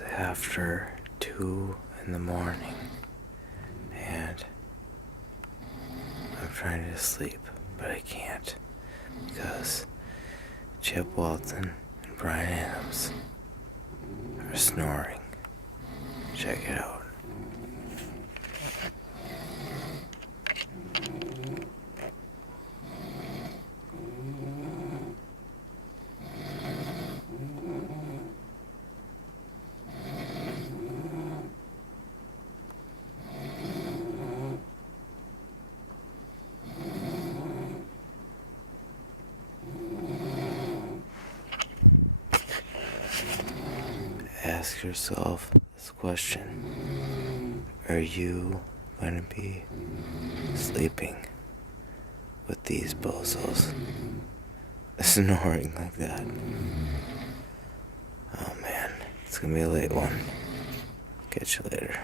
It's after 2 in the morning, and I'm trying to sleep, but I can't because Chip Walton and Bryon Adams are snoring. Check it out. Ask yourself this question: are you going to be sleeping with these bozos snoring like that? Oh man, it's gonna be a late one. Catch you later.